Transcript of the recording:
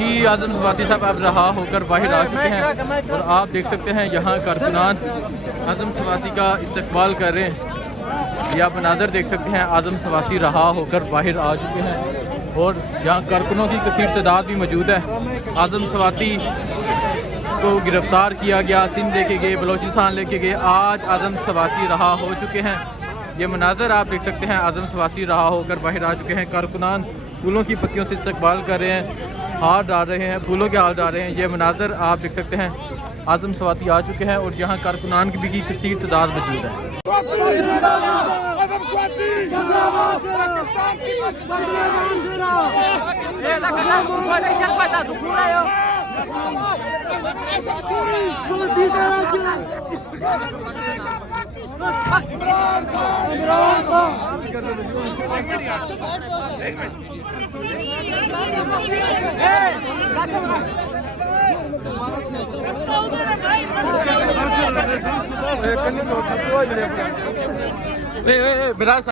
जी आजम स्वाति साहब अब रहा होकर बाहर आ चुके हैं और आप देख सकते हैं यहाँ कारकुनान आजम स्वाति का इस्तकबाल कर रहे हैं। ये आप मनाजर देख सकते हैं, आजम स्वाति रहा होकर बाहर आ चुके हैं और यहाँ कारकुनों की कसीर तादाद भी मौजूद है। आजम स्वाति को गिरफ्तार किया गया, सिंध लेके गए, बलोचिस्तान लेके गए, आज आजम स्वाति रहा हो चुके हैं। ये मनाजर आप देख सकते हैं, आजम स्वाति रहा होकर बाहर आ चुके हैं। कारकुनान फूलों की पत्तियों से इस्तकबाल कर रहे हैं, हार डाल रहे हैं, फूलों के हार डाल रहे हैं। ये मनाजर आप देख सकते हैं, आजम स्वाति आ चुके हैं और यहाँ कारकुनान की भी कसीर तादाद मौजूद है।